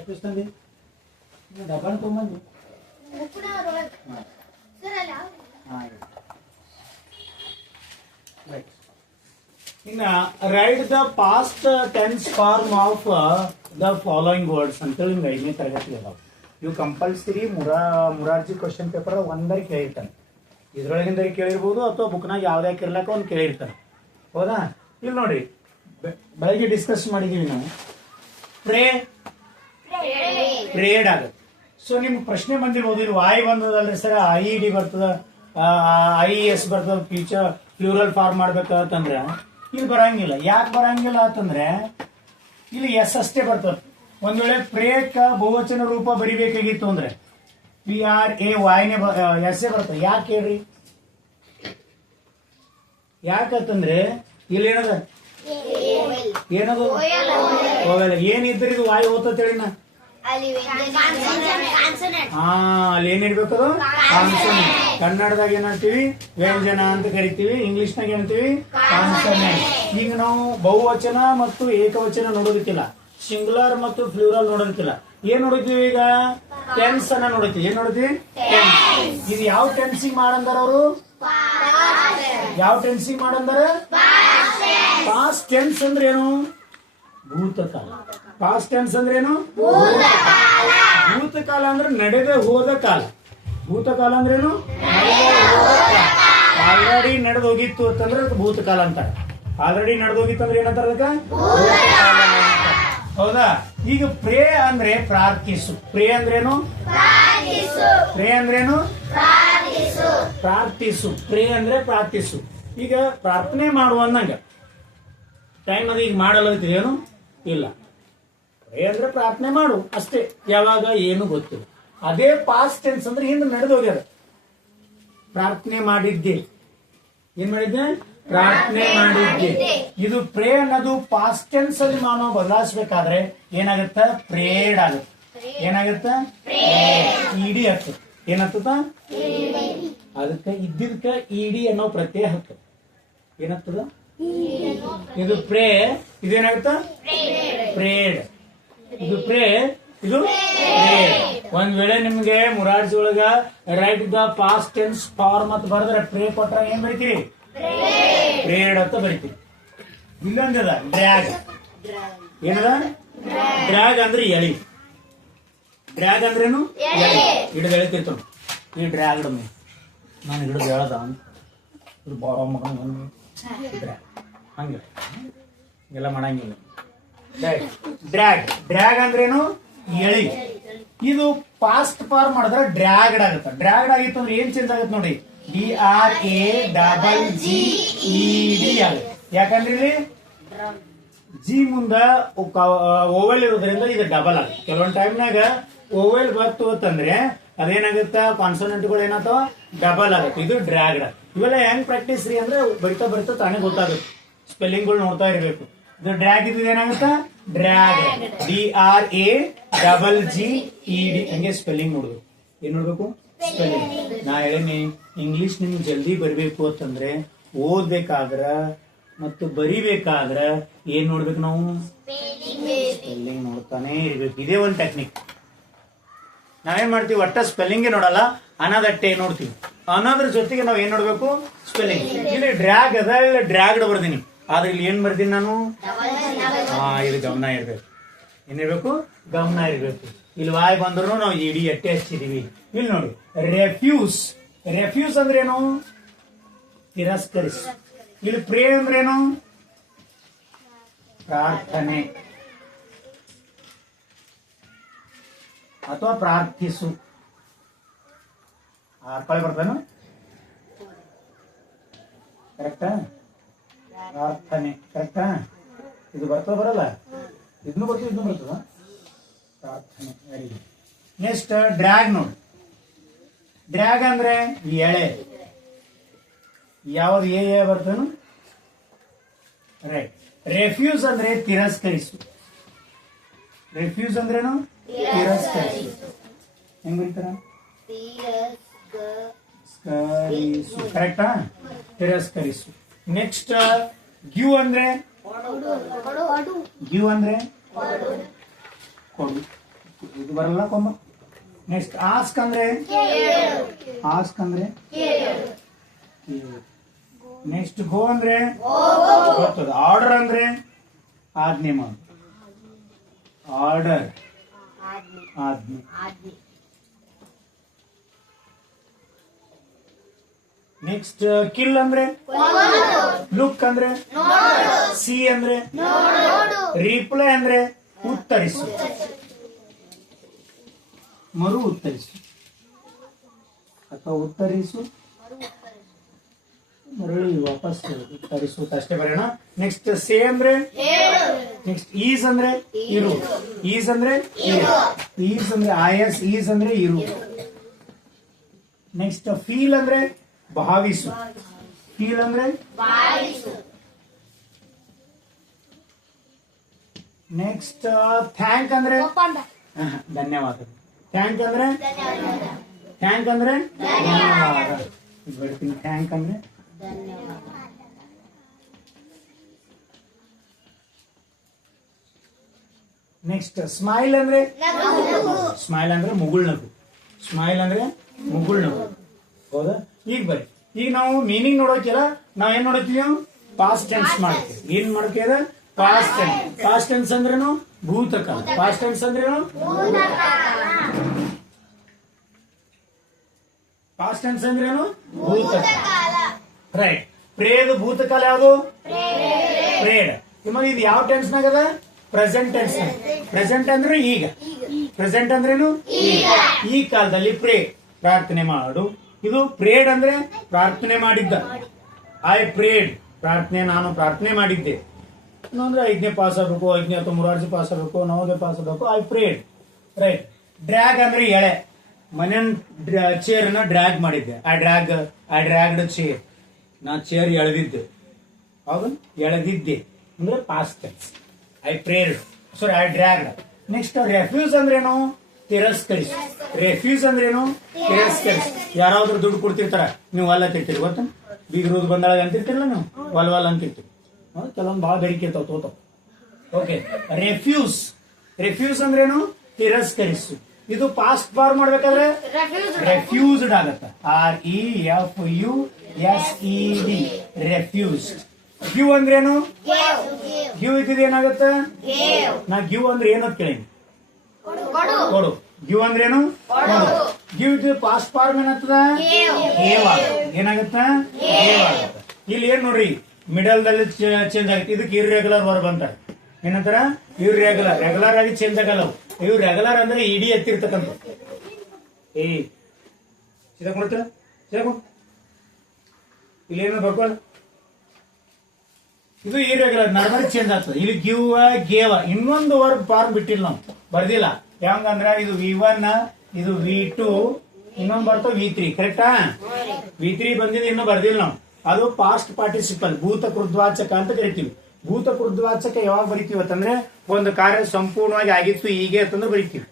ಯಾಕಿಸ್ತಂದಿ double ತೊಗೊಂಬಂದಿ ಇನ್ನ write the past tense form of the following words ಅಂತೇಳಿ ನಿಮ್ಗೆ 5ನೇ ತರಗತಿ ಅದಾವ. ಇವು ಕಂಪಲ್ಸರಿ ಮುರಾರ್ಜಿ ಕ್ವಶನ್ ಪೇಪರ್ ಒಂದರಿ ಕೇಳಿರ್ತಾನೆ. ಇದ್ರೊಳಗಿಂದ ಕೇಳಿರ್ಬೋದು ಅಥವಾ ಬುಕ್ನಾಗ ಯಾವ್ದೇ ಇರ್ಲಾಕ ಒಂದು ಕೇಳಿರ್ತಾನೆ. ಹೌದಾ? ಇಲ್ಲಿ ನೋಡಿ, ಬೆಳಗ್ಗೆ ಡಿಸ್ಕಸ್ ಮಾಡಿದೀವಿ ನಾವು. ಪ್ರೇಡ್ ಆಗುತ್ತೆ. ಸೊ ನಿಮ್ಗೆ ಪ್ರಶ್ನೆ ಬಂದಿರ್ಬೋದು, ಇಲ್ಲಿ ವಾಯ್ ಬಂದದಲ್ರಿ ಸರ್, IED ಬರ್ತದ, IES ಬರ್ತದ, ಫ್ಯೂಚರ್ ಪ್ಲೂರಲ್ ಫಾರ್ಮ್ ಮಾಡ್ಬೇಕಂತಂದ್ರೆ ಇಲ್ಲಿ ಬರಂಗಿಲ್ಲ. ಯಾಕೆ ಬರಂಗಿಲ್ಲ ಅಂತಂದ್ರೆ ಇಲ್ಲಿ ಎಸ್ ಅಷ್ಟೇ ಬರ್ತದ. ಒಂದ್ ವೇಳೆ ಪ್ರೇಕ ಬಹುವಚನ ರೂಪ ಬರಿಬೇಕಾಗಿತ್ತು ಅಂದ್ರೆ PRAY ಎಸ್ ಬರ್ತದೆ. ಯಾಕೆ ಹೇಳ್ರಿ? ಯಾಕಂತಂದ್ರೆ ಇಲ್ಲಿ ಏನದ ಹೋಗಲ್ಲ. ಏನಿದ್ರೆ ಇದು ವಾಯು ಹೋಗ್ತದೆ ಹೇಳಿನ. ಅಲ್ಲಿ ಏನಿರ್ಬೇಕದು? ಕಾನ್ಸನೆಂಟ್. ಕನ್ನಡದಾಗ ಏನಂತೀವಿ? ವ್ಯಂಜನ ಅಂತ ಕರಿತೀವಿ. ಇಂಗ್ಲಿಷ್ನಾಗ ಏನಂತೀವಿ? ಕಾನ್ಸನೆಂಟ್. ಈಗ ನಾವು ಬಹುವಚನ ಮತ್ತು ಏಕವಚನ ನೋಡೋದಕ್ಕಿಲ್ಲ, ಸಿಂಗುಲರ್ ಮತ್ತು ಫ್ಲೂರಲ್ ನೋಡೋದಕ್ಕಿಲ್ಲ. ಏನ್ ನೋಡಿದ್ವಿ? ಈಗ ಟೆನ್ಸ್ ಅನ್ನ ನೋಡಿದ್ವಿ. ಏನ್ ನೋಡಿದ್ವಿ? ಇದು ಯಾವ ಟೆನ್ಸಿಗೆ ಮಾಡಂದಾರ ಅವರು? ಯಾವ ಟೆನ್ಸಿಗೆ ಮಾಡಂದಾರ? ಪಾಸ್ಟ್ ಟೆನ್ಸ್ ಅಂದ್ರೆ ಏನು? ಭೂತಕಾಲ. ಪಾಸ್ಟ್ ಟೆನ್ಸ್ ಅಂದ್ರೆ ಏನು? ಭೂತಕಾಲ ಅಂದ್ರೆ ನಡೆದೇ ಹೋದ ಕಾಲ. ಭೂತಕಾಲ ಅಂದ್ರೆ ಏನು? ಆಲ್ರೆಡಿ ನಡೆದು ಹೋಗಿತ್ತು ಅಂತಂದ್ರೆ ಭೂತಕಾಲ ಅಂತಾರೆ. ಆಲ್ರೆಡಿ ನಡೆದೋಗಿತ್ತು ಅಂದ್ರೆ ಏನಂತಾರೆ ಅದಕ್ಕೆ? ಭೂತಕಾಲ. ಹೌದಾ? ಈಗ ಪ್ರೇ ಅಂದ್ರೆ ಪ್ರಾರ್ಥಿಸು. ಪ್ರೇ ಅಂದ್ರೇನು? ಪ್ರೇ ಅಂದ್ರೇನು? ಪ್ರಾರ್ಥಿಸು. ಪ್ರೇ ಅಂದ್ರೆ ಪ್ರಾರ್ಥಿಸು. ಈಗ ಪ್ರಾರ್ಥನೆ ಮಾಡುವಂದಂಗ ಟೈಮ್ ಅದು ಈಗ ಮಾಡಲ್ಲ ಏನು ಇಲ್ಲ. ಪ್ರೇ ಅಂದ್ರೆ ಪ್ರಾರ್ಥನೆ ಮಾಡು ಅಷ್ಟೇ. ಯಾವಾಗ? ಏನು ಗೊತ್ತಿಲ್ಲ. ಅದೇ ಪಾಸ್ಟ್ ಟೆನ್ಸ್ ಅಂದ್ರೆ ಹಿಂದೆ ನಡೆದು ಹೋಗ್ಯದ. ಪ್ರಾರ್ಥನೆ ಮಾಡಿದ್ದೆ. ಏನ್ ಮಾಡಿದ್ದೆ? ಪ್ರಾರ್ಥನೆ ಮಾಡಿದ್ದೆ. ಇದು ಪ್ರೇ ಅನ್ನೋದು ಪಾಸ್ಟ್ ಟೆನ್ಸ್ ಅಲ್ಲಿ ನಾವು ಬದಲಾಯಿಸಬೇಕಾದ್ರೆ ಏನಾಗುತ್ತ? ಪ್ರೇಡ್ ಆಗುತ್ತೆ. ಏನಾಗುತ್ತ? ED ಆಗ್ತದೆ. ಏನಾಗ್ತದ? ಅದಕ್ಕೆ ಇದ್ದಿದ್ಕ ED ಅನ್ನೋ ಪ್ರತ್ಯಯ ಹಾಕ್ತದೆ. ಏನಾಗ್ತದ? ಇದು ಪ್ರೇ, ಇದೇನಾಗುತ್ತ? ಪ್ರೇಡ್. ಇದು ಪ್ರೇ, ಇದು ಪ್ರೇಡ್. ಒಂದ್ ವೇಳೆ ನಿಮ್ಗೆ ಮುರಾರ್ಜಿ ಒಳಗ write the past tense form ಅಂತ ಬರೆದ್ರೆ ಪ್ರೇ ಕೊಟ್ರ ಏನ್ ಬರೀತೀರಿ? ಪ್ರೇಡ್ ಅಂತ ಬರೀತೀರಿ. ಇಲ್ಲೊಂದದ ಡ್ರ್ಯಾಗ್. ಏನದ? ಡ್ರ್ಯಾಗ್ ಅಂದ್ರೆ ಎಳಿ. ಡ್ರ್ಯಾಗ್ ಅಂದ್ರೇನು? ಹಿಡಿದು ಎಳಿತಿರ್ತ. ಈ ಡ್ರ್ಯಾಗ್ ನಾನು ಹಿಡಿದು ಹೇಳ್ದ ಬಾರ ಮಗ ಹಂಗ ಎಲ್ಲ ಮಾಡಂಗಿಲ್ಲ. ಡ್ರ್ಯಾಗ್. ಡ್ರ್ಯಾಗ್ ಅಂದ್ರೇನು? ಎಳಿ. ಇದು ಪಾಸ್ಟ್ ಫಾರ್ಮ್ ಮಾಡಿದ್ರೆ ಡ್ರ್ಯಾಗ್ಡ್ ಆಗುತ್ತೆ. ಡ್ರ್ಯಾಗ್ಡ್ ಆಗಿತ್ತು ಅಂದ್ರೆ ಏನ್ ಚೇಂಜ್ ಆಗುತ್ತೆ ನೋಡಿ? DRAGGED ಆಗುತ್ತೆ. ಯಾಕಂದ್ರೆ ಇಲ್ಲಿ ಜಿ ಮುಂದ ಓವೆಲ್ ಇರೋದ್ರಿಂದ ಇದು ಡಬಲ್ ಆಗುತ್ತೆ. ಕೆಲವೊಂದು ಟೈಮ್ನಾಗ ಓವೆಲ್ ಬಂತು ಅಂತಂದ್ರೆ ಅದೇನಾಗುತ್ತೆ? ಕಾನ್ಸೋನೆಂಟ್ಗಳು ಏನಾಗ್ತಾವ? ಡಬಲ್ ಆಗುತ್ತೆ. ಇದು ಡ್ರ್ಯಾಗ್ಡ್. ಇವೆಲ್ಲ ಹೆಂಗ್ ಪ್ರಾಕ್ಟೀಸ್ ರೀ ಅಂದ್ರೆ ಬರಿತಾ ಬರಿತಾ ತಾನೇ ಗೊತ್ತಾಗುತ್ತೆ. ಸ್ಪೆಲ್ಲಿಂಗ್ಗಳು ನೋಡ್ತಾ ಇರಬೇಕು. ಇದು ಡ್ರ್ಯಾಗ್ ಇದ್ದು ಏನಾಗುತ್ತೆ? ಡ್ರ್ಯಾಗ್. DRAGGED. ಹಂಗೆ ಸ್ಪೆಲ್ಲಿಂಗ್ ನೋಡ್ಬೇಕು. ಏನ್ ನೋಡ್ಬೇಕು? ಸ್ಪೆಲ್ಲಿಂಗ್. ನಾ ಹೇಳೀನಿ, ಇಂಗ್ಲಿಷ್ ನಿಮ್ಗೆ ಜಲ್ದಿ ಬರಿಬೇಕು ಅಂತಂದ್ರೆ ಓದ್ಬೇಕಾದ್ರ ಮತ್ತು ಬರಿಬೇಕಾದ್ರ ಏನ್ ನೋಡ್ಬೇಕು? ನಾವು ಸ್ಪೆಲ್ಲಿಂಗ್ ನೋಡ್ತಾನೆ ಇರ್ಬೇಕು. ಇದೇ ಒಂದು ಟೆಕ್ನಿಕ್. ನಾವೇನ್ ಮಾಡ್ತೀವಿ? ಒಟ್ಟ ಸ್ಪೆಲ್ಲಿಂಗೇ ನೋಡಲ್ಲ, ಅನಾದಟ್ಟೆ ನೋಡ್ತೀವಿ. ಅನ್ನೋದ್ರ ಜೊತೆಗೆ ನಾವ್ ಏನ್ ನೋಡ್ಬೇಕು? ಸ್ಪೆಲ್ಲಿಂಗ್. ಇಲ್ಲಿ ಡ್ರ್ಯಾಗ್ ಅದ, ಇಲ್ಲ ಡ್ರ್ಯಾಗ್ಡ್ ಬರ್ದೀನಿ. ಆದ್ರೆ ಇಲ್ಲಿ ಏನ್ ಬರ್ದೀನಿ ನಾನು? ಇದು ಗಮನ ಇರ್ಬೇಕು. ಏನಿರ್ಬೇಕು? ಗಮನ ಇರ್ಬೇಕು. ಇಲ್ಲಿ ವಾಯ್ ಬಂದ್ರು ನಾವು ED ಅಟ್ಟೆ ಹಚ್ಚಿದೀವಿ. ಇಲ್ಲಿ ನೋಡಿ, ರೆಫ್ಯೂಸ್. ರೆಫ್ಯೂಸ್ ಅಂದ್ರೇನು? ತಿರಸ್ಕರಿಸು. ಇಲ್ಲಿ ಪ್ರೇ ಅಂದ್ರೇನು? ಪ್ರಾರ್ಥನೆ ಅಥವಾ ಪ್ರಾರ್ಥಿಸು. ಆರ್ಕಳೆ ಬರ್ತಾನು? ಕರೆಕ್ಟಾ? ಪ್ರಾರ್ಥನೆ ಕರೆಕ್ಟಾ? ಇದು ಬರ್ತದ ಬರಲ್ಲ? ಇದನ್ನು ಬರ್ತದೆ, ಇದನ್ನು ಬರ್ತದ. ಪ್ರಾರ್ಥನೆ. Very good. ನೆಕ್ಸ್ಟ್ ಡ್ರ್ಯಾಗ್ ನೋಡಿ. ಡ್ರ್ಯಾಗ್ ಅಂದ್ರೆ ಎಳೆ. ಯಾವ್ದು ಏ ಬರ್ತೇನು? ರೈಟ್. ರೆಫ್ಯೂಸ್ ಅಂದ್ರೆ ತಿರಸ್ಕರಿಸು. ರೆಫ್ಯೂಸ್ ಅಂದ್ರೇನು? ತಿರಸ್ಕರಿಸು. ಹೆಂಗ್ ಬರೀತಾರ? ಕರೆಕ್ಟಾ? ತಿರಸ್ಕರಿಸು. ನೆಕ್ಸ್ಟ್ ಗಿವ್ ಅಂದ್ರೆ? ಗಿವ್ ಅಂದ್ರೆ ಕೊಡು. ಇದು ಬರಲ್ಲ ಕೊಂಬ. ನೆಕ್ಸ್ಟ್ ಆಸ್ಕ್ ಅಂದ್ರೆ ನೆಕ್ಸ್ಟ್ ಗೋ ಅಂದ್ರೆ ಗೊತ್ತದ. ಆರ್ಡರ್ ಅಂದ್ರೆ ಆಜ್ಞೆ ಮಾಡು. ಆರ್ಡರ್ ಆಜ್ಞೆ. ನೆಕ್ಸ್ಟ್ ಕಿಲ್ ಅಂದ್ರೆ ಲುಕ್ ಅಂದ್ರೆ ಸಿ ಅಂದ್ರೆ ರಿಪ್ಲೈ ಅಂದ್ರೆ ಉತ್ತರಿಸು, ಮರು ಉತ್ತರಿಸು ಅಥವಾ ಉತ್ತರಿಸು, ಮರಳಿ ವಾಪಸ್ ಉತ್ತರಿಸು ಅಷ್ಟೇ ಬರೋಣ. ನೆಕ್ಸ್ಟ್ ಸೇ ಅಂದ್ರೆ ನೆಕ್ಸ್ಟ್ ಈಸ್ ಅಂದ್ರೆ ಇರು, ಈಸ್ ಅಂದ್ರೆ ಈಸ್ ಅಂದ್ರೆ IS ಈಸ್ ಅಂದ್ರೆ ಇರು. ನೆಕ್ಸ್ಟ್ ಫೀಲ್ ಅಂದ್ರೆ ಭಾವಿಸು, ಫೀಲ್ ಅಂದ್ರೆ ನೆಕ್ಸ್ಟ್ ಥ್ಯಾಂಕ್ ಅಂದ್ರೆ ಧನ್ಯವಾದ, ಥ್ಯಾಂಕ್ ಅಂದ್ರೆ ಧನ್ಯವಾದ. ಬರ್ತೀನಿ ಥ್ಯಾಂಕ್ ಅಂದ್ರೆ ನೆಕ್ಸ್ಟ್ ಸ್ಮೈಲ್ ಅಂದ್ರೆ ಮುಗುಳ್ ನಗು, ಸ್ಮೈಲ್ ಅಂದ್ರೆ ಮುಗುಳ್ ನಗು. ಹೌದಾ? ಈಗ ಬರ್ರಿ, ಈಗ ನಾವು ಮೀನಿಂಗ್ ನೋಡೋಕಿಲ್ಲ, ನಾವ್ ಏನ್ ನೋಡತ್ತೀವಿ, ಪಾಸ್ಟ್ ಟೆನ್ಸ್ ಮಾಡ್ತೀವಿ. ಏನ್ ಮಾಡ್ತೀವಿ? Past tense. ಪಾಸ್ಟ್ ಟೆನ್ಸ್ ಅಂದ್ರೇನು? ಭೂತಕಾಲ. ಪಾಸ್ಟ್ ಟೆನ್ಸ್ ಅಂದ್ರೇನು? ಪಾಸ್ಟ್ ಟೆನ್ಸ್ ಅಂದ್ರೇನು? ಭೂತಕಾಲ. ರೈಟ್. ಪ್ರೇಡ್ ಭೂತಕಾಲ ಯಾವುದು? ಪ್ರೇಡ್. ನಿಮಗೆ ಇದು ಯಾವ ಟೆನ್ಸ್ ನಾಗದ? Present tense. ಪ್ರೆಸೆಂಟ್ ಅಂದ್ರೆ ಈಗ, ಪ್ರೆಸೆಂಟ್ ಅಂದ್ರೇನು? ಈ ಕಾಲದಲ್ಲಿ ಪ್ರೇ ಪ್ರಾರ್ಥನೆ ಮಾಡು. ಇದು ಪ್ರೇಡ್ ಅಂದ್ರೆ ಪ್ರಾರ್ಥನೆ ಮಾಡಿದ್ದ. ಐ ಪ್ರೇಡ್ ಪ್ರಾರ್ಥನೆ, ನಾನು ಪ್ರಾರ್ಥನೆ ಮಾಡಿದ್ದೆ. ಅಂದ್ರೆ 5ನೇ ಪಾಸ್ ಆಗಬೇಕು, 5ನೇ ಅಥವಾ ಮುರಾರ್ಜಿ ಪಾಸ್ ಆಗಬೇಕು, 9ನೇ ಪಾಸ್ ಆಗಬೇಕು, ಐ ಪ್ರೇಡ್. ರೈಟ್. ಡ್ರ್ಯಾಗ್ ಅಂದ್ರೆ ಎಳೆ. ಮನೆ ಚೇರ್ ನ ಡ್ರ್ಯಾಗ್ ಮಾಡಿದ್ದೆ. I dragged chair. ನಾ ಚೇರ್ ಎಳೆದಿದ್ದೆ. ಹೌದು, ಎಳೆದಿದ್ದೆ ಅಂದ್ರೆ past tense. I prayed, sorry I dragged. Next refuse ಅಂದ್ರೇನು? ತಿರಸ್ಕರಿಸು. ರೆಫ್ಯೂಸ್ ಅಂದ್ರೇನು? ತಿರಸ್ಕರಿಸು. ಯಾರಾದ್ರೂ ದುಡ್ಡು ಕೊಡ್ತಿರ್ತಾರ, ನೀವು ಅಲ್ಲ ತಿರ್ತೀರಿ, ಗೊತ್ತ? ಬೀಗರೋದು ಬಂದಾಗ ಅಂತಿರ್ತಿರಲ್ಲ ನೀವು, ವಲ್ ಅಂತಿರ್ತೀವಿ. ಕೆಲವೊಂದು ಭಾಳ ಬೇಡಿಕೆ ಇರ್ತಾವ, ತೋತಾವ. ಓಕೆ. ರೆಫ್ಯೂಸ್ ಅಂದ್ರೇನು? ತಿರಸ್ಕರಿಸು. ಇದು ಪಾಸ್ಟ್ ಫಾರ್ಮ್ ಮಾಡ್ಬೇಕಾದ್ರೆ ರೆಫ್ಯೂಸ್ಡ್ ಆಗತ್ತ. REFUSED refused. ಗಿವ್ ಅಂದ್ರೇನು? ಗಿವ್ ಇದ್ದಿದ್ದು ಏನಾಗತ್ತ? ನಾ ಗಿವ್ ಅಂದ್ರೆ ಏನಂತ ಕೇಳಿ, ಕೊಡು. ಗಿವ್ ಅಂದ್ರೇನು? ಗಿವ್ ಇದ್ದ ಪಾಸ್ಟ್ ಫಾರ್ಮ್ ಏನಾಗ್ತದ? ಗೇವ್ ಆಗತ್ತ. ಏನಾಗತ್ತ? ಗೇವ್ ಆಗತ್ತ. ಇಲ್ಲಿ ಏನ್ ನೋಡ್ರಿ, ಮಿಡಲ್ ದಲ್ಲಿ ಚೇಂಜ್ ಆಗುತ್ತೆ. ಇದಕ್ಕೆ ಇರ್ರೆಗ್ಯುಲರ್ ವರ್ಬ್ ಅಂತ ಏನಂತಾರ? ಇರ್ರೆಗ್ಯುಲರ್. ರೆಗ್ಯುಲರ್ ಆಗಿ ಚೇಂಜ್ ಆಗಲ್ಲ. ಇವ್ ರೆಗ್ಯುಲರ್ ಅಂದ್ರೆ ಇಡೀ ಎತ್ತಿರ್ತಕ್ಕಂಥ. ಇಲ್ಲಿ ಏನು ಬರ್ಕೊಳ್ಳ, ಇದು ಇರ್ರೆಗ್ಯುಲರ್, ನರ್ಮಲ್ ಚೇಂಜ್ ಆಗ್ತದೆ. ಇಲ್ಲಿ ಗಿವ್, ಗೇವ. ಇನ್ನೊಂದು ವರ್ಬ್ ಫಾರ್ಮ್ ಬಿಟ್ಟಿಲ್ಲ, ನಾವು ಬರ್ದಿಲ್ಲ. ಹೆಂಗಂದ್ರ ಇದು V1, ಇದು V2, ಇನ್ನೊಂದು ಬರ್ತವೆ V3. ಕರೆಕ್ಟಾ? V3 ಬಂದಿದ್ದು ಇನ್ನೂ ಬರ್ದಿಲ್ಲ ನಾವು. ಅದು ಪಾಸ್ಟ್ ಪಾರ್ಟಿಸಿಪಲ್, ಭೂತ ಕೃದ್ವಾಚಕ ಅಂತ ಕರಿತೀವಿ. ಭೂತ ಕೃದ್ವಾಚಕ ಯಾವಾಗ ಬರಿತೀವಿ ಅಂತಂದ್ರೆ, ಒಂದು ಕಾರ್ಯ ಸಂಪೂರ್ಣವಾಗಿ ಆಗಿತ್ತು ಹೀಗೆ ಅಂತಂದ್ರೆ ಬರಿತೀವಿ.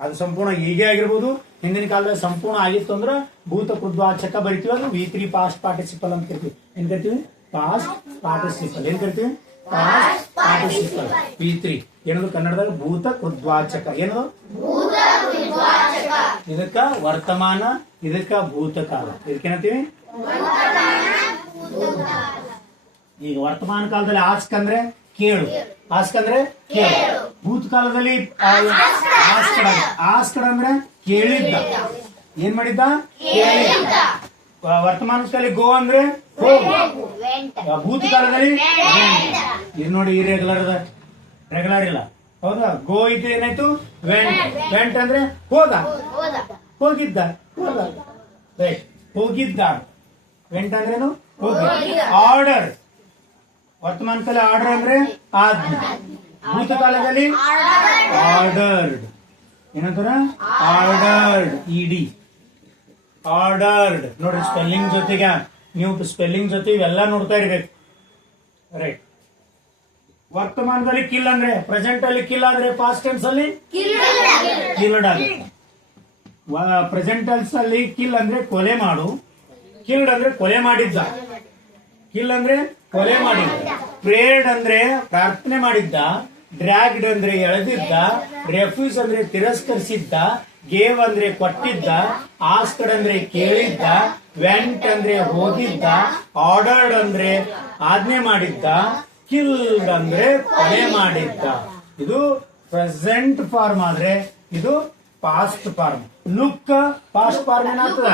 ಅದು ಸಂಪೂರ್ಣ ಹೀಗೆ ಆಗಿರ್ಬೋದು, ಹಿಂದಿನ ಕಾಲದಲ್ಲಿ ಸಂಪೂರ್ಣ ಆಗಿತ್ತು ಅಂದ್ರೆ ಭೂತ ಕೃದ್ವಾಚಕ ಬರಿತೀವಿ. ಅದು V3 ಪಾಸ್ಟ್ ಪಾರ್ಟಿಸಿಪಲ್ ಅಂತ ಕರಿತೀವಿ. ಏನ್ ಕರಿತೀವಿ? Past participle. ಏನ್ ಕರಿತೀವಿ? Past participle. V3 ಏನದು ಕನ್ನಡದಲ್ಲಿ? ಭೂತ ಕೃದ್ವಾಚಕ. ಏನದು? ಇದಕ್ಕ ವರ್ತಮಾನ, ಇದಕ್ಕ ಭೂತಕಾಲ. ಇದಕ್ಕೇನಂತೀವಿ? ಈಗ ವರ್ತಮಾನ ಕಾಲದಲ್ಲಿ ಆಸ್ಕ್ ಅಂದ್ರೆ ಕೇಳು, ಆಸ್ಕ್ ಅಂದ್ರೆ ಕೇಳು. ಭೂತಕಾಲದಲ್ಲಿ ಆಸ್ಕಡ್ ಅಂದ್ರೆ ಕೇಳಿದ್ದ, ಏನ್ ಮಾಡಿದ್ದ? ಕೇಳಿದ್ದ. ವರ್ತಮಾನ ಕಾಲದಲ್ಲಿ ಗೋ ಅಂದ್ರೆ ಹೋಗು. ಭೂತಕಾಲದಲ್ಲಿ ಇದು ನೋಡಿ, ಇರ್ರೆಗ್ಯುಲರ್ ಅದ, ರೆಗ್ಯುಲರ್ ಇಲ್ಲ. ಹೌದಾ? ಗೋ ಇದು ಏನಾಯ್ತು? ವೆಂಟ್ ಅಂದ್ರೆ ಹೋದ, ಹೋಗಿದ್ದ, ಹೋದ. ರೈಟ್. ಹೋಗಿದ್ದ. ವೆಂಟ್ ಅಂದ್ರೇನು? ಹೋಗಿದ್ದ. ಆರ್ಡರ್, ವರ್ತಮಾನ ಕಾಲ ಆರ್ಡರ್ ಅಂದ್ರೆ ಆಜ್ಞೆ. ಭೂತಕಾಲದಲ್ಲಿ ಆರ್ಡರ್ಡ್. ಏನಂತಾರ? ಆರ್ಡರ್ಡ್. ED ordered. ನೋಡ್ರಿ, ಸ್ಪೆಲ್ಲಿಂಗ್ ಜೊತೆಗೆ ನೀವು ಸ್ಪೆಲ್ಲಿಂಗ್ ಜೊತೆ ಇವೆಲ್ಲ ನೋಡ್ತಾ ಇರ್ಬೇಕು. ರೈಟ್. ವರ್ತಮಾನದಲ್ಲಿ ಕಿಲ್ ಅಂದ್ರೆ, ಪ್ರೆಸೆಂಟ್ ಅಲ್ಲಿ ಕಿಲ್ ಆದ್ರೆ ಪಾಸ್ಟ್ ಟೆನ್ಸ್ ಅಲ್ಲಿ ಕಿಲ್ಡ್ ಆಗುತ್ತೆ. ಪ್ರೆಸೆಂಟ್ ಟೆನ್ಸ್ ಅಲ್ಲಿ ಕಿಲ್ ಅಂದ್ರೆ ಕೊಲೆ ಮಾಡು, ಕಿಲ್ಡ್ ಅಂದ್ರೆ ಕೊಲೆ ಮಾಡಿದ್ದ. ಕಿಲ್ ಅಂದ್ರೆ ಕೊಲೆ ಮಾಡಿದ್ದ. ಪ್ರೇಡ್ ಅಂದ್ರೆ ಪ್ರಾರ್ಥನೆ ಮಾಡಿದ್ದ, ಡ್ರ್ಯಾಗ್ಡ್ ಅಂದ್ರೆ ಎಳೆದಿದ್ದ, ರೆಫ್ಯೂಸ್ ಅಂದ್ರೆ ತಿರಸ್ಕರಿಸಿದ್ದ, ಗೇವ್ ಅಂದ್ರೆ ಕೊಟ್ಟಿದ್ದ, ಆಸ್ಕ್ಡ್ ಅಂದ್ರೆ ಕೇಳಿದ್ದ, ವೆಂಟ್ ಅಂದ್ರೆ ಹೋಗಿದ್ದ, ಆರ್ಡರ್ಡ್ ಅಂದ್ರೆ ಆಜ್ಞೆ ಮಾಡಿದ್ದ, ಕಿಲ್ಡ್ ಅಂದ್ರೆ ಕೊಲೆ ಮಾಡಿದ್ದ. ಇದು ಪ್ರೆಸೆಂಟ್ ಫಾರ್ಮ್ ಆದ್ರೆ ಇದು past form. Look past form ಏನಾಗ್ತದ?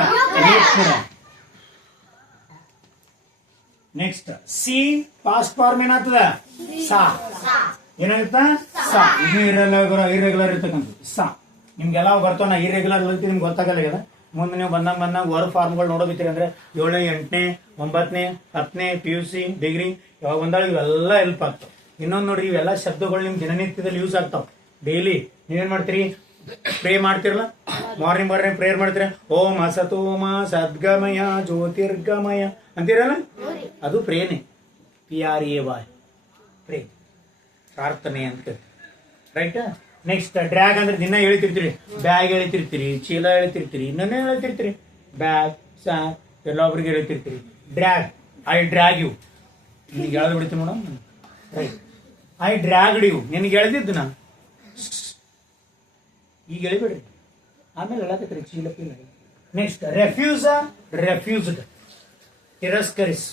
ನೆಕ್ಸ್ಟ್ ಸಿ ಪಾಸ್ಟ್ ಫಾರ್ಮ್ ಏನಾಗ್ತದ? ಸಾ. ಏನಾಗುತ್ತ? ಸಾ. ಇದು ಇರ್ರೆಗ್ಯುಲರ್ ಇರ್ತಕ್ಕಂಥದ್ದು ಸಾ. ನಿಮ್ಗೆಲ್ಲ ಬರ್ತಾವ. ನಾ ಇರ್ರೆಗ್ಯುಲರ್ ನಿಮ್ಗೆ ಗೊತ್ತಾಗಲ್ಲ ಈಗ. ಮುಂದೆ ನೀವು ಬಂದಾಗ ವರ್ಕ್ ಫಾರ್ಮ್ಗಳು ನೋಡೋದಿತ್ತೀರಿ ಅಂದ್ರೆ 7ನೇ 8ನೇ 9ನೇ 10ನೇ PUC ಡಿಗ್ರಿ ಯಾವಾಗ ಬಂದಾಗ ಇವೆಲ್ಲ ಹೆಲ್ಪ್ ಆಗ್ತಾವ. ಇನ್ನೊಂದು ನೋಡ್ರಿ, ಇವೆಲ್ಲ ಶಬ್ದಗಳು ನಿಮ್ ದಿನನಿತ್ಯದಲ್ಲಿ ಯೂಸ್ ಆಗ್ತಾವ. ಡೈಲಿ ನೀವೇನ್ ಮಾಡ್ತೀರಿ? ಪ್ರೇ ಮಾಡ್ತಿರಲ್ಲ, ಮಾರ್ನಿಂಗ್ ಪ್ರೇಯರ್ ಮಾಡ್ತೀರ. ಓಂ ಅಸತೋಮ ಸದ್ಗಮಯ ಜ್ಯೋತಿರ್ಗಮಯ ಅಂತೀರಲ್ಲ, ಅದು ಪ್ರೇನೆ. PRAY ಪ್ರೇ, ಪ್ರಾರ್ಥನೆ ಅಂತ. ರೈಟ್. ನೆಕ್ಸ್ಟ್ ಡ್ರ್ಯಾಗ್ ಅಂದ್ರೆ ದಿನ ಹೇಳ್ತಿರ್ತೀರಿ. ಬ್ಯಾಗ್ ಹೇಳ್ತಿರ್ತೀರಿ, ಚೀಲ ಹೇಳ್ತಿರ್ತೀರಿ, ಇನ್ನೊಂದೇ ಹೇಳ್ತಿರ್ತೀರಿ. ಬ್ಯಾಗ್, ಸ್ಯಾಕ್ ಎಲ್ಲ ಒಬ್ರಿಗೆ ಹೇಳ್ತಿರ್ತೀರಿ. Drag, I drag you. ನಿನ್ಗೆ ಎಳ್ದು ಬಿಡ್ತೀನಿ madam. Right. I dragged you, ನಿನ್ಗೆ ಎಳ್ದಿದ್ದು ನಾ. ಈಗ ಹೇಳಿಬಿಡ್ರಿ, ಆಮೇಲೆ ಹೇಳಕತ್ರಿ ಚೀಲ ಪೀಲ. ನೆಕ್ಸ್ಟ್ ರೆಫ್ಯೂಸ್, ರೆಫ್ಯೂಸ್ಡ್ ತಿರಸ್ಕರಿಸ್.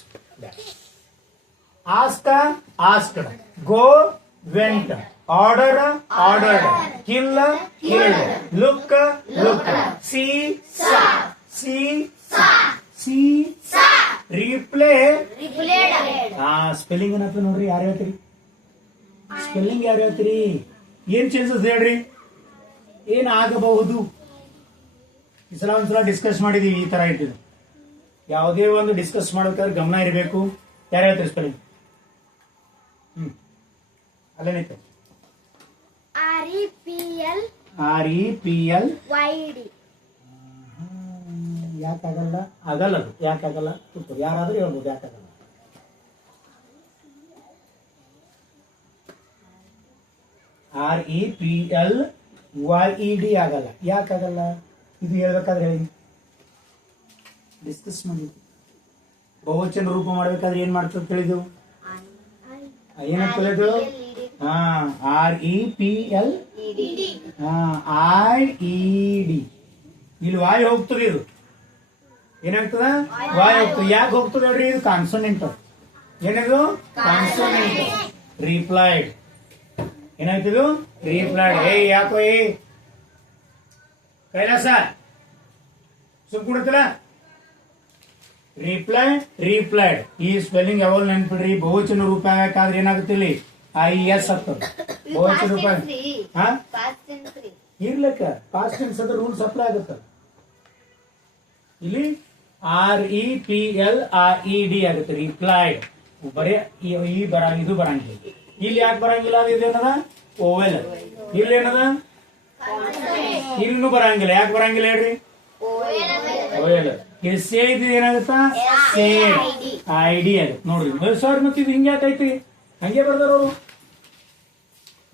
Ask, asked. Go, went. Order, ordered. Kill, killed. Look, look. See, see, see. Reply, spelling ಏನಪ್ಪ ನೋಡ್ರಿ. ಯಾರು ಹೇಳ್ತೀರಿ ಸ್ಪೆಲ್ಲಿಂಗ್? ಯಾರು ಹೇಳ್ತೀರಿ? ಏನ್ ಚೇಂಜಸ್ ಹೇಳ್ರಿ? ಏನಾಗಬಹುದು? ಒಂದ್ಸಲ ಡಿಸ್ಕಸ್ ಮಾಡಿದೀವಿ. ಈ ತರ ಇಟ್ಟಿದ್ದು ಯಾವುದೇ ಒಂದು ಡಿಸ್ಕಸ್ ಮಾಡ್ಬೇಕಾದ್ರೆ ಗಮನ ಇರಬೇಕು. ಯಾರು ಹೇಳ್ತೀರಿ ಸ್ಪೆಲ್ಲಿಂಗ್? ಅಲ್ಲೇನೈತೆ? REPL ಯಾಕಾಗಲ್ಲ? ಆಗಲ್ಲ. ಅದು ಯಾಕಾಗಲ್ಲ? ಯಾರಾದ್ರೂ ಹೇಳ್ಬೋದು ಯಾಕಾಗಲ್ಲ. REPLYED ಆಗಲ್ಲ. ಯಾಕಾಗಲ್ಲ? ಇದು ಹೇಳ್ಬೇಕಾದ್ರೆ ಹೇಳಿ, ಡಿಸ್ಕಸ್ ಮಾಡಿ. ಬಹುವಚನ ರೂಪ ಮಾಡ್ಬೇಕಾದ್ರೆ ಏನ್ ಮಾಡ್ತದೆ ತಿಳಿದು? ಏನಂತ ತಿಳಿದು? REPL IED. ಇಲ್ಲಿ ವಾಯ್ ಹೋಗ್ತದೆ. ಇದು ಏನಾಗ್ತದ? ವಾಯ್ ಹೋಗ್ತದೆ. ಯಾಕೆ ಹೋಗ್ತದೆ ಹೇಳ್ರಿ? ಇದು ಕಾನ್ಸೋನೆಂಟ್. ಏನಿದು? ಕಾನ್ಸೋನೆಂಟ್. ರಿಪ್ಲೈಡ್. ಏನಾಯ್ತಿದು? ರಿಪ್ಲೈಡ್. ಯಾಕೋ ಕೈಲಾಸ ಸುಮ್ ಕೊಡುತ್ತಲ್ಲ. Reply, replied. ಈ ಸ್ಪೆಲ್ಲಿಂಗ್ ಯಾವಾಗ ನೆನ್ಪಿಡ್ರಿ. ಬಹುವಚನ ರೂಪ ಬೇಕಾದ್ರೆ ಏನಾಗುತ್ತೆ? ಇಲ್ಲಿ IES ಆಗ್ತದೆ. ಬಹುವಚನ ರೂಪ ಇರ್ಲಕ್ಕ ಪಾಸ್ಟ್ ಟೆನ್ಸ್ ಅದ್ರ ರೂಲ್ಸ್ ಅಪ್ಲೈ ಆಗುತ್ತೆ. ಇಲ್ಲಿ REPL IED ಆಗುತ್ತೆ. ರಿಪ್ಲೈಡ್. ಬರೀ ಇದು ಬರಂಗಿಲ್ಲ. ಇಲ್ಲಿ ಯಾಕೆ ಬರಂಗಿಲ್ಲ? ಅದು ಇದೇನದ? ಓವೆಲ್. ಇಲ್ಲಿ ಏನದ? ಇಲ್ಲೂ ಬರಂಗಿಲ್ಲ. ಯಾಕೆ ಬರಂಗಿಲ್ಲ ಹೇಳ್ರಿ? ಓವೆಲ್. ಇಲ್ಲಿ ಸೇ ಇದು ಏನಾಗುತ್ತ? ಸೇಡ್ ID ಆಗುತ್ತೆ. ನೋಡ್ರಿ ಸರ್, ಮತ್ತೆ ಇದು ಹಿಂಗೆ ಯಾಕೈತಿ? ಹಂಗೆ ಬರ್ದಾರ ಅವರು.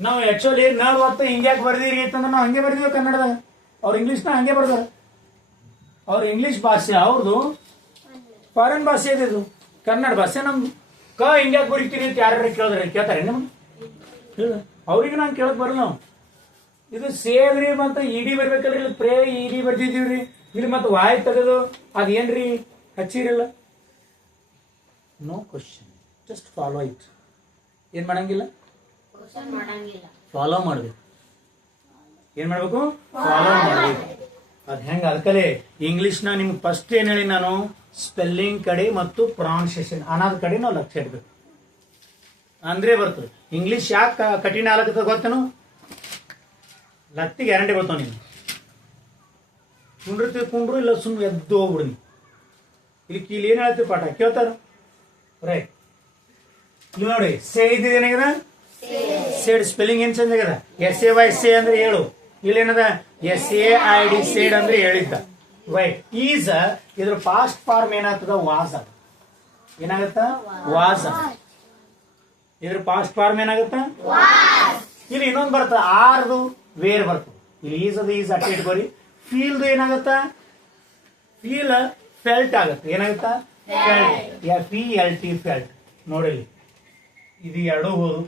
ನಾವು ಆಕ್ಚುಲಿ ನಾವು ಹೊತ್ತು ಹಿಂಗ್ಯಾಕೆ ಬರ್ದಿರಿ ಅಂತಂದ್ರೆ ನಾವು ಹಂಗೆ ಬರ್ದೀವಿ ಕನ್ನಡದಾಗ. ಅವ್ರು ಇಂಗ್ಲೀಷ್ನ ಹಂಗೆ ಬರ್ದಾರ. ಅವ್ರ ಇಂಗ್ಲಿಷ್ ಭಾಷೆ ಅವ್ರದ್ದು, ಫಾರಿನ್ ಭಾಷೆ ಇದು. ಕನ್ನಡ ಭಾಷೆ ನಮ್ದು. ಹಿಂಗ್ಯಾಕೆ ಬರೀತೀರಿ ಅಂತ ಯಾರು ಕೇಳ್ತಾರೆ ನಮ್ಗೆ? ಅವ್ರಿಗೆ ನಾನು ಕೇಳಕ್ ಬರಲ್ಲ. ಇದು ಸೇದ್ರಿ ಮತ್ತೆ ಇಡಿ ಬರ್ಬೇಕಲ್ರಿ. ಇಲ್ಲಿ ಪ್ರೇ ಇಡಿ ಬರ್ದಿದ್ದೀವ್ರಿ. ಇಲ್ಲಿ ಮತ್ತೆ ವಾಯ್ ತೆಗೆದು ಅದೇನ್ರಿ ಹಚ್ಚಿರಲ್ಲ. No question, just follow it. ಏನ್ ಮಾಡಂಗಿಲ್ಲ? ಫಾಲೋ ಮಾಡ್ಬೇಕು. ಏನ್ ಮಾಡ್ಬೇಕು? ಫಾಲೋ ಮಾಡ್ಬೇಕು. ಅದ್ ಹೆಂಗ? ಅದಕ್ಕಲೆ ಇಂಗ್ಲಿಷ್ನ ನಿಮ್ಗೆ ಫಸ್ಟ್ ಏನ್ ಹೇಳಿ ನಾನು, ಸ್ಪೆಲ್ಲಿಂಗ್ ಕಡೆ ಮತ್ತು ಪ್ರೊನೌನ್ಸಿಯೇಷನ್ ಅನ್ನೋದ್ ಕಡೆ ನಾವು ಲಕ್ಷ್ಯ ಇಡ್ಬೇಕು. ಅಂದ್ರೆ ಬರ್ತದೆ. ಇಂಗ್ಲಿಷ್ ಯಾಕೆ ಕಠಿಣ ಆಗತ್ತ ಗೊತ್ತೇನು? ಲತ್ತಿ ಗ್ಯಾರಂಟಿ ಬರ್ತಾವ. ನೀನು ಕುಂಡ್ರು ಇಲ್ಲ ಸುಮ್ಮನೆ ಎದ್ದು ಹೋಗ್ಬಿಡಿ. ಇಲ್ಲಿ ಏನ್ ಹೇಳ್ತೀವಿ ಪಾಠ ಕೇಳ್ತಾರ. ರೈಟ್. ಇಲ್ಲಿ ನೋಡಿ, ಸೇ ಇದ್ದೇನಾಗದ? ಸೇಡ್. ಸ್ಪೆಲ್ಲಿಂಗ್ ಏನ್ ಚೇಂಜ್ ಆಗ್ಯದ? SAY ಅಂದ್ರೆ ಹೇಳು. ಇಲ್ಲೇನದ? SAID ಸೇಡ್ ಅಂದ್ರೆ ಹೇಳಿದ್ದ. ರೈಟ್. ಈಸ್ ಇದ್ರ ಪಾಸ್ಟ್ ಫಾರ್ಮ್ ಏನಾಗ್ತದ? ವಾಸ್. ಏನಾಗತ್ತ? ವಾಸ್. ಇದ್ರ ಪಾಸ್ಟ್ ಫಾರ್ಮ್ ಏನಾಗತ್ತ? ಇಲ್ಲಿ ಇನ್ನೊಂದು ಬರ್ತದ, ಆರ್ದು ವೇರ್ ಬರ್ತದೆ. ಇಲ್ಲಿ ಈಸ್ ಅಟ್ಟ ಇಟ್ಕೋರಿ. ಫೀಲ್ದು ಏನಾಗತ್ತ? ಫೀಲ್ ಫೆಲ್ಟ್ ಆಗತ್ತೆ. ಏನಾಗುತ್ತಾ? ಫೆಲ್ಟ್. FELT felt. ನೋಡಿ ಇದು ಎರಡು ಹೋದು.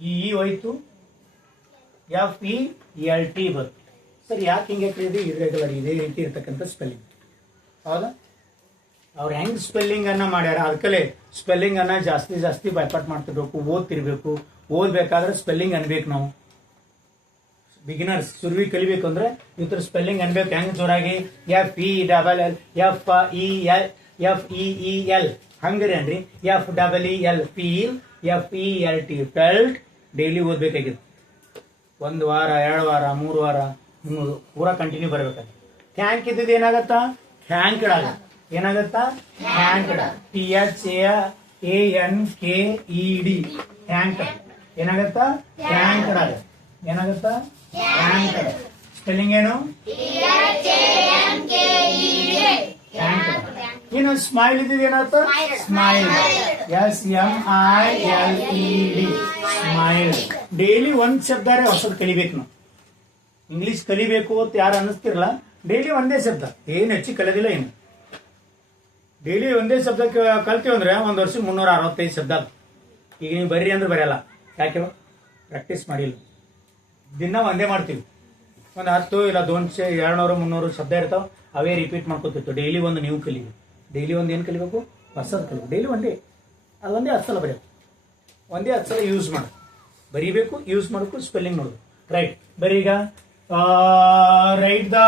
ಇ ಹೋಯ್ತು, FELT ಬಂತು. ಸರಿ, ಯಾಕೆ ಹಿಂಗೆ ಕೇಳಿದ್ವಿ? ಇರ್ರೆಗ್ಯುಲರ್ ಇದೇ ರೀತಿ ಇರ್ತಕ್ಕಂಥ ಸ್ಪೆಲ್ಲಿಂಗ್. ಹೌದಾ? ಅವ್ರು ಹೆಂಗ್ ಸ್ಪೆಲ್ಲಿಂಗ್ ಅನ್ನ ಮಾಡ್ಯಾರ, ಅದಕ್ಕಲ್ಲೇ ಸ್ಪೆಲ್ಲಿಂಗ್ ಅನ್ನ ಜಾಸ್ತಿ ಬೈಪಾಟ್ ಮಾಡ್ತಿರ್ಬೇಕು, ಓದ್ತಿರ್ಬೇಕು. ಓದ್ಬೇಕಾದ್ರೆ ಸ್ಪೆಲ್ಲಿಂಗ್ ಅನ್ಬೇಕು. ನಾವು ಬಿಗಿನರ್ಸ್ ಸುರುವಿ ಕಲಿಬೇಕು ಅಂದ್ರೆ ಇವ್ರ ಸ್ಪೆಲ್ಲಿಂಗ್ ಅನ್ಬೇಕು. ಹೆಂಗ್ ಜೋರಾಗಿ FELL FEEL ಹಂಗ್ರಿ ಅನ್ರಿ. FEEL feel, FELT felt. Daily ಓದ್ಬೇಕಾಗಿತ್ತು. 1 ವಾರ 2 ವಾರ 3 ವಾರ ಪೂರಾ ಕಂಟಿನ್ಯೂ ಬರ್ಬೇಕಾದ್ರೆ. ಥ್ಯಾಂಕ್ ಇದ್ದಿದ್ದು ಏನಾಗತ್ತಾ? ಥ್ಯಾಂಕ್ಡ್ ಆಗ. ಏನಾಗತ್ತಾ? ಥ್ಯಾಂಕ್ಡ್. THANKED thank. ಏನಾಗತ್ತಾ? ಥ್ಯಾಂಕ್ಡ್ ಆಗ. ಏನಾಗತ್ತಾ? ಥ್ಯಾಂಕ್ಡ್. ಸ್ಪೆಲ್ಲಿಂಗ್ ಏನು? ಏನು ಸ್ಮೈಲ್ ಇದ್ದಿದ್ದು ಏನಾಗ್ತ? ಸ್ಮೈಲ್. SMILED smile. ಡೈಲಿ ಒಂದ್ ಶಬ್ದಾರೆ ಹೊಸದ್ ಕಲಿಬೇಕು. ನಾವು ಇಂಗ್ಲಿಷ್ ಕಲಿಬೇಕು ಅಂತ ಯಾರು ಅನ್ನಿಸ್ತಿರಲ್ಲ, ಡೈಲಿ ಒಂದೇ ಶಬ್ದ, ಏನು ಹೆಚ್ಚು ಕಲಿಯೋದಿಲ್ಲ. ಏನು ಡೈಲಿ ಒಂದೇ ಶಬ್ದ ಕಲ್ತೀವಿ ಅಂದ್ರೆ ಒಂದ್ ವರ್ಷಕ್ಕೆ 365 ಶಬ್ದ. ಈಗ ನೀವು ಬರ್ರಿ ಅಂದ್ರೆ ಬರೆಯಲ್ಲ. ಯಾಕೆ? ಪ್ರಾಕ್ಟೀಸ್ ಮಾಡಿಲ್ಲ. ದಿನ ಒಂದೇ ಮಾಡ್ತೀವಿ. ಒಂದು 10 ಇಲ್ಲ 200 200 300 ಶಬ್ದ ಇರ್ತಾವ, ಅವೇ ರಿಪೀಟ್ ಮಾಡ್ಕೊತಿತ್ತು. ಡೈಲಿ ಒಂದು ನೀವು ಕಲಿಬೇಕು. ಡೈಲಿ ಒಂದು ಏನು ಕಲಿಬೇಕು? ಹೊಸದು ಕಲಿಬೇಕು. ಡೈಲಿ ಒಂದೇ, ಅದೊಂದೇ 10 ಸಲ ಬರೆಯಬೇಕು. ಒಂದೇ 10 ಸಲ ಯೂಸ್ ಮಾಡಿ ಬರೀಬೇಕು. ಯೂಸ್ ಮಾಡಬೇಕು. ಸ್ಪೆಲ್ಲಿಂಗ್ ನೋಡ್ಬೇಕು. ರೈಟ್. ಬರೀ ಈಗ write the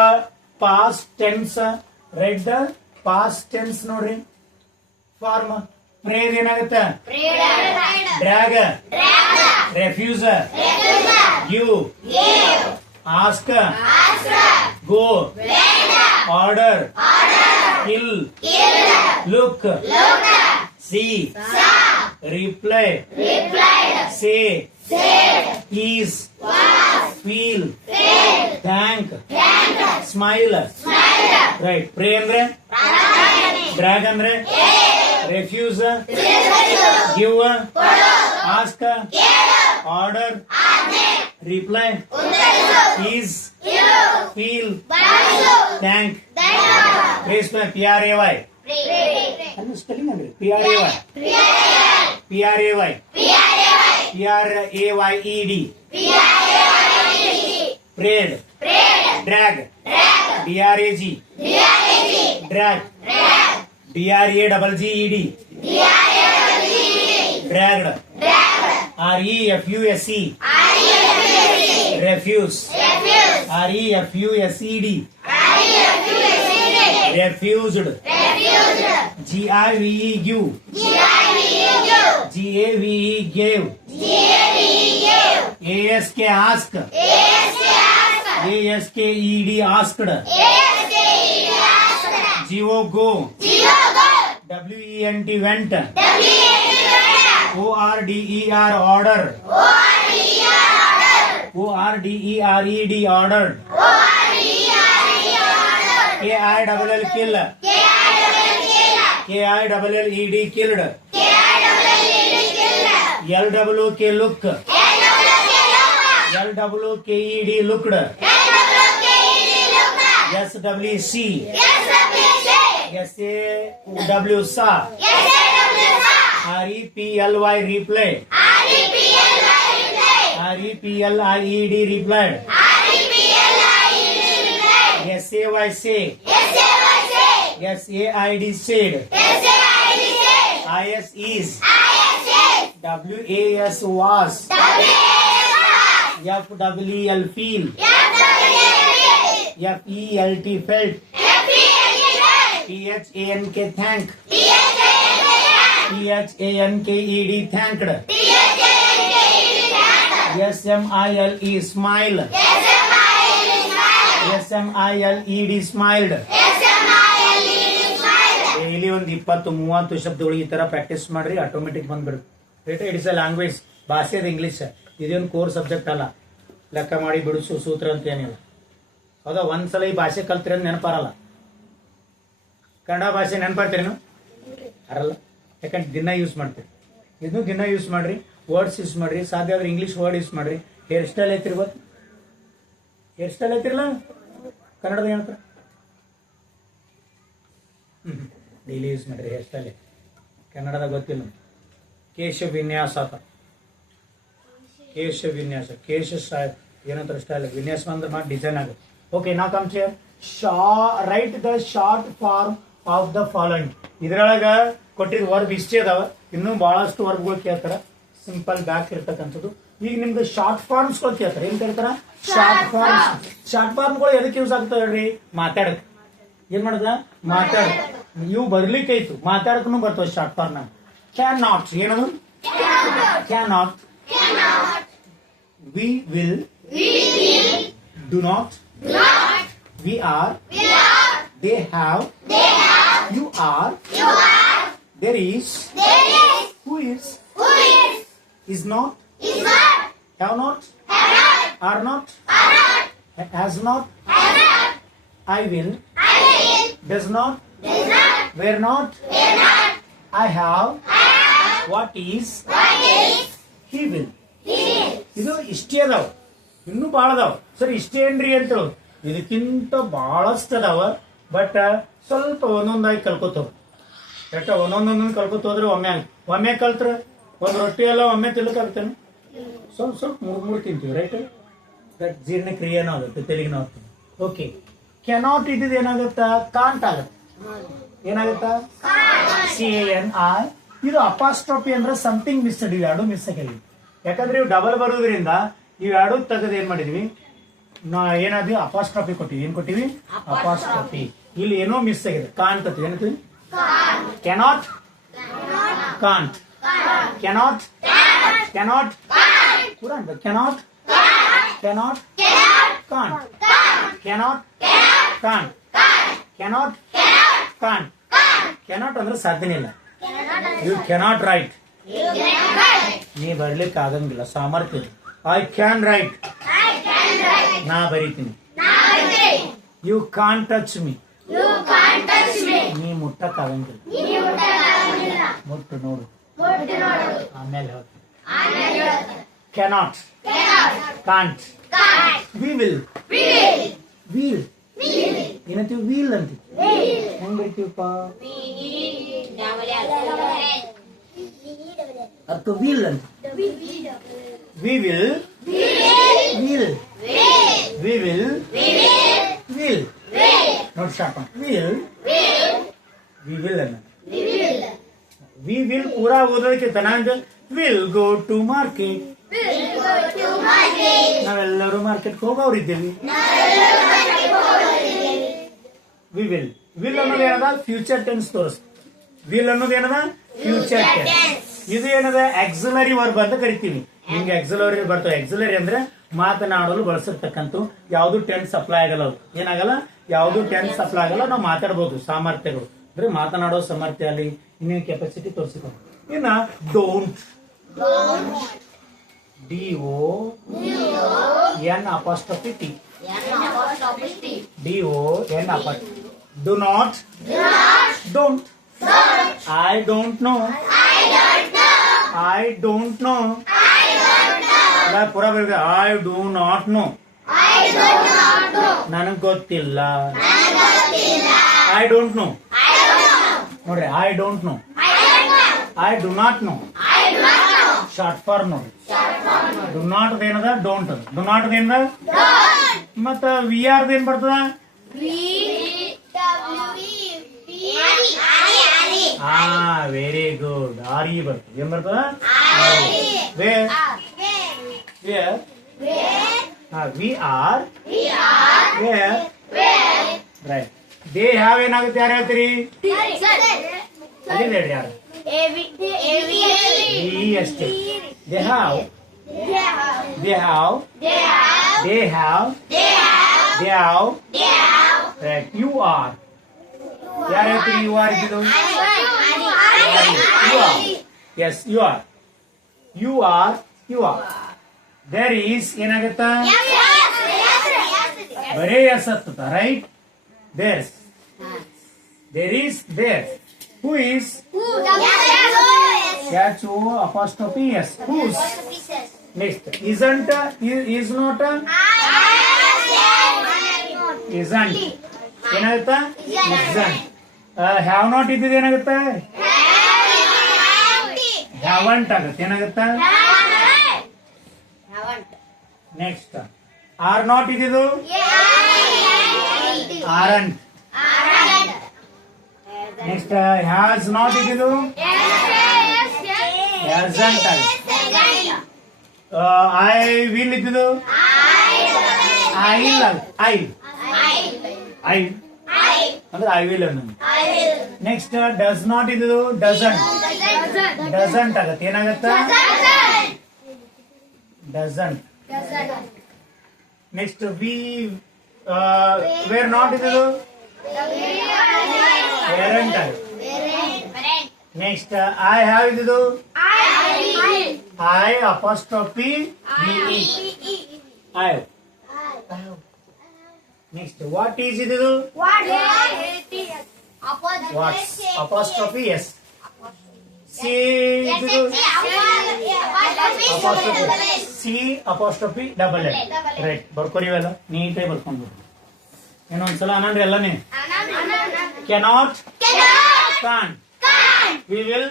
past tense. Write the past tense ನೋಡ್ರಿ. ಫಾರ್ಮ್ ಪ್ರೇರ್ ಏನಾಗುತ್ತೆ? Drag, refuse, give, ask, go, order, kill, look, see, reply, say, ease, feel, thank, smile. Right. Pray ಅಂದ್ರೆ, drag ಅಂದ್ರೆ, refuse, give, ask, order, reply, ease, feel, thank. Prays PRAY. Spelling ಅಂದ್ರೆ PRAY, PRAYED, prayed, drag, DRAG, drag, DRAGGED, dragged, REFUSE, refuse, REFUSED, refused, GIVE, give, GAVE, gave, ASK, ask, ASKED, asked, GO, go, WENT, went, ORDER, order, ORDERED, ordered, KILL, kill, KILLED, killed, LWK, look, LWKED, looked, SWC, SAW, saw, REPLY, replay, REPLIED, replied, SAY, say, SAID, said, IS, is, WAS, was, FWEL, feel, FELT, felt, THANK, thank, THANKED, thanked, SMILE, smile, SMILED, smiled. Daily ಒಂದು 20-30 ಶಬ್ದಗಳಿಗೆ ಈ ತರ practice ಮಾಡ್ರಿ, automatic ಬಂದ್ಬಿಡುತ್ತೆ. It is a language. ಭಾಷೆ ಅದು English. ಇದೇನು core subject ಅಲ್ಲ. ಲೆಕ್ಕ ಮಾಡಿ ಬಿಡಿಸು ಸೂತ್ರ ಅಂತ ಏನಿಲ್ಲ. ಹೌದಾ? ಒಂದ್ಸಲ ಈ ಭಾಷೆ ಕಲ್ತ್ರಿ ಅಂತ ನೆನಪಾರಲ್ಲ. ಕನ್ನಡ ಭಾಷೆ ನೆನಪಾರ್ತೀರೇನು? ಅರಲ್ಲ. ಯಾಕಂದ್ರೆ ದಿನ ಯೂಸ್ ಮಾಡ್ತೀರಿ. ಇದನ್ನು ದಿನ ಯೂಸ್ ಮಾಡ್ರಿ. ವರ್ಡ್ಸ್ ಯೂಸ್ ಮಾಡ್ರಿ. ಸಾಧ್ಯ ಆದ್ರೆ ಇಂಗ್ಲಿಷ್ ವರ್ಡ್ ಯೂಸ್ ಮಾಡ್ರಿ. ಹೇರ್ ಸ್ಟೈಲ್ ಐತಿರಿ ಗೊತ್ತು? ಹೇರ್ ಸ್ಟೈಲ್ ಐತಿರಲ್ಲ ಕನ್ನಡದ ಏನಂತ? ಡೈಲಿ ಯೂಸ್ ಮಾಡ್ರಿ ಹೇರ್ ಸ್ಟೈಲ್. ಕನ್ನಡದಾಗ ಗೊತ್ತಿಲ್ಲ. ಕೇಶ ವಿನ್ಯಾಸ. ಕೇಶ ವಿನ್ಯಾಸ, ಕೇಶ ಸ್ಟೈಲ್ ಏನಂತಾರೆ ಸ್ಟೈಲ್, ವಿನ್ಯಾಸ ಅಂದ್ರೆ ಮಾಡಿ ಡಿಸೈನ್ ಆಗುತ್ತೆ. ಓಕೆ ನಾ come here. Write the short form of the following. ಇದ್ರೊಳಗ ಕೊಟ್ಟಿದ್ ವರ್ಬ್ ಇಷ್ಟೇ ಅದಾವ, ಇನ್ನೂ ಬಹಳಷ್ಟು ವರ್ಬ್ಗಳು ಕೇಳ್ತಾರ. ಸಿಂಪಲ್ ಬ್ಯಾಕ್ ಇರ್ತಕ್ಕಂಥದ್ದು. ಈಗ ನಿಮ್ದು ಶಾರ್ಟ್ ಫಾರ್ಮ್ಸ್ಗಳು ಕೇಳ್ತಾರೆ. ಏನ್ ಕೇಳ್ತಾರ? Short forms. ಶಾರ್ಟ್ ಫಾರ್ಮ್ಗಳು ಎದಕ್ಕೆ ಯೂಸ್ ಆಗ್ತಾವ ಹೇಳ್ರಿ? ಮಾತಾಡಕ್. ಏನ್ ಮಾಡದ? ಮಾತಾಡಕ್. ಇವು ಬರ್ಲಿಕ್ಕೈತು, ಮಾತಾಡಕ್ನು ಬರ್ತಾವ ಶಾರ್ಟ್ ಫಾರ್ಮ್. ಕ್ಯಾನ್ ನಾಟ್ ಏನದು? Can not. We will. Do not. We are. They have. You are. There is. Who is. Is not. Have not. Are not. Has not. I will. Does not. Were not. I have. What is. He will. ಇದು ಇಷ್ಟೇ ಅದಾವ, ಇನ್ನೂ ಭಾಳ ಅದಾವ. Sir ಇಷ್ಟೇ ಏನ್ರಿ ಅಂತ ಹೇಳೋದು. ಇದಕ್ಕಿಂತ ಬಹಳಷ್ಟು ಅದಾವ, ಬಟ್ ಸ್ವಲ್ಪ ಒಂದೊಂದಾಗಿ ಕಲ್ಕೋತಾವ. ಬೆಟ್ಟ ಒಂದೊಂದೊಂದೊಂದು ಕಲ್ಕೋತ ಹೋದ್ರೆ ಒಮ್ಮೆ ಕಲ್ತ್ರ ಒಂದು ರೊಟ್ಟಿ ಎಲ್ಲ ಒಮ್ಮೆ ತಿನ್ನಕ್ಕಾಗ್ತೇನೆ. ಸ್ವಲ್ಪ ಸ್ವಲ್ಪ ಮೂರು ತಿಂತೀವಿ, ರೈಟ್? ದಟ್ ಜೀರ್ಣಕ್ರಿಯೆನೂ ಆಗುತ್ತೆ, ತೆಲಿಗೆನೂ ಆಗ್ತದೆ. ಓಕೆ. ಕೆನಾಟ್ ಇದ್ದಿದ್ದು ಏನಾಗುತ್ತಾ? ಕಾಂಟ್ ಆಗುತ್ತೆ. ಏನಾಗುತ್ತಾ? CANI. ಇದು ಅಪಾಸ್ಟ್ರೋಫಿ ಅಂದ್ರೆ ಸಮಥಿಂಗ್ ಮಿಸ್ಡ್. ಇವು ಎರಡು ಮಿಸ್ ಆಗಿದ್ವಿ, ಯಾಕಂದ್ರೆ ಇವು ಡಬಲ್ ಬರೋದ್ರಿಂದ ಇವೆರಡು ತೆಗೆದು ಏನ್ ಮಾಡಿದ್ವಿ, ಏನಾದ್ವಿ? ಅಪಾಸ್ಟ್ರಾಫಿ ಕೊಟ್ಟಿವಿ. ಏನ್ ಕೊಟ್ಟಿವಿ? ಅಪಾಸ್ಟ್ರಾಫಿ. ಇಲ್ಲಿ ಏನೋ ಮಿಸ್ ಆಗಿದೆ. ಕಾಂಟ್ ಅಂತ ಏನಂತೀವಿ? ಕೆನಾಟ್. ಕಾಂಟ್. ಕೆನಾಟ್. ಕೆನಾಟ್. ಪೂರ cannot. Cannot. Can't. Cannot. Can't. Cannot. Can't. Cannot ಅಂದ್ರೆ ಸಾಧ್ಯನೇ ಇಲ್ಲ. You cannot write. ನೀ ಬರ್ಲಿಕ್ಕೆ ಆಗಂಗಿಲ್ಲ, ಸಾಮರ್ಥ್ಯ. I can write. ನಾ ಬರೀತೀನಿ. You can't touch me. ನೀ ಮುಟ್ಟಕ್ ಆಗಂಗಿಲ್ಲ. ಮುಟ್ಟು ನೋಡು, ಆಮೇಲೆ cannot. Can't. We will. We'll ಏನಂತೀವಿ? ವೀಲ್ ಅಂತೀವಿ. ಹೆಂಗ್ ಬರಿತೀವಪ್ಪ? ಅದಕ್ಕೆ ವೀಲ್ ಅಂತ. We will. We'll. We will. We'll. ನೋಡಿ ಶಾಪ. ವೀಲ್. ವಿ ವಿಲ್ ಅನ್ನ. ವಿ ವಿಲ್ ಪೂರಾ ಓದೋದಕ್ಕೆ ತನಂಗ ವಿಲ್ ಗೋ ಟು ಮಾರ್ಕೆಟ್. ನಾವೆಲ್ಲರೂ ಮಾರ್ಕೆಟ್ಗೆ ಹೋಗೋರಿದ್ದೇವೆ. We will. ವಿಲ್ ಅನ್ನೋದು ಏನದ? Future tense ತೋರಿಸ್. ವಿಲ್ ಅನ್ನೋದು ಏನದ? Future tense. ಇದು ಏನದ? ಆಕ್ಸಿಲರಿ ವರ್ಬ್ ಅಂತ ಕರಿತೀವಿ. ನಿಮ್ಗೆ ಆಕ್ಸಿಲರಿ ಬರ್ತವೆ. ಆಕ್ಸಿಲರಿ ಅಂದ್ರೆ ಮಾತನಾಡಲು ಬಳಸಿರ್ತಕ್ಕಂಥ. ಯಾವ್ದು ಟೆನ್ಸ್ ಅಪ್ಲೈ ಆಗಲ್ಲ. ಏನಾಗಲ್ಲ? ಯಾವ್ದು ಟೆನ್ಸ್ ಅಪ್ಲೈ ಆಗಲ್ಲ. ನಾವು ಮಾತಾಡಬಹುದು. ಸಾಮರ್ಥ್ಯಗಳು ಅಂದ್ರೆ ಮಾತನಾಡೋ ಸಾಮರ್ಥ್ಯ ಅಲ್ಲಿ ಇನ್ನೇನು ಕೆಪಾಸಿಟಿ ತೋರಿಸಿಕೊಂಡು. ಇನ್ನ don't. DON apostrophe T. DON apostrophe. Do not. Don't. I don't know. I don't know. ಪೂರ ಬರೀ. I do not know. ನನಗ್ ಗೊತ್ತಿಲ್ಲ. I don't know. ನೋಡ್ರಿ, I don't know. I do not know. Short form ನೋಡಿ. Do not ಏನದ? Don't. Do not ಏನದ? ಮತ್ತ we are ಏನ್ ಬರ್ತದ? Very good. ಆರ್ ಇ ಬರ್ತದೆ. ಏನ್ ಬರ್ತದ? We are. Right. They have ಏನಾಗುತ್ತೆ? ಯಾರು ಹೇಳ್ತೀರಿ? ಅದೇ ಹೇಳ್ರಿ ಯಾರು? ಅಷ್ಟೇ. They have. They have. They have. They have. Right. You are. ಯಾರು ಹೇಳ್ತೀರಿ? You are ಇದ್ದು. You are. Yes, you are. You are. You are. There is ಏನಾಗತ್ತ? ಬರೇ ಎಸ್ ಹತ್ತದ. Right. There's. There is. There. Who is? H-O apostrophe S. Whose? Next. Isn't. Is not. Isn't. ಏನಾಗುತ್ತಾ? Isn't. Have not ಇದ್ದಿದ್ದು ಏನಾಗುತ್ತಾ? Haven't ಆಗುತ್ತೆ. ಏನಾಗುತ್ತಾ? Next are not ಇದಿದು aren't. Next has not ಇದಿದು ಹ್ಯಾಸಂಟ್. ಐ ವಿಲ್ ಇದ್ದಿದ್ದು I ಇಲ್ಲ I I ಅಂದ್ರೆ ಐ ವಿಲ್ ಅನ್ನೋದು. ನೆಕ್ಸ್ಟ್ ಡಸ್ ನಾಟ್ ಇದ್ದು ಡಸಂಟ್. ಡಸಂಟ್ ಆಗತ್ತೆ. ಏನಾಗತ್ತ doesn't. Next we were not ಇದ್ದು ವೇರೆಂಟ್ ಆಗುತ್ತೆ. ನೆಕ್ಸ್ಟ್ ಐ ಹ್ಯಾವ್ ಇದ್ದು I apostrophe V I. Next what is ಇದು what's apostrophe S. She she apostrophe double L. Right, ಬರ್ಕೋರಿವೆಲ್ಲ ನೀಟಾಗಿ ಬರ್ಕೊಂಡು ಇನ್ನೊಂದ್ಸಲ ಅನ್ನನ್ರಿ ಎಲ್ಲನೇ. Cannot can't. We will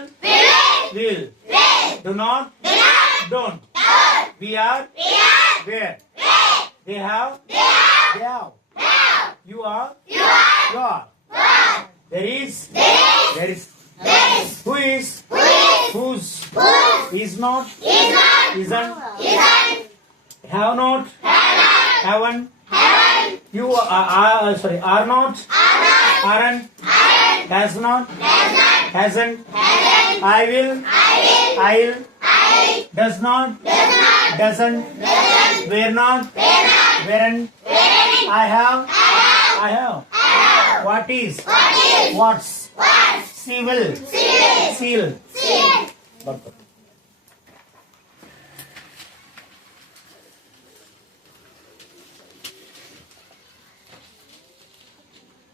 do not don't. We are where. They have you are there is who is whose is not isn't have not haven't you are not aren't has not hasn't I will I'll does not doesn't were not weren't I have what is what's seal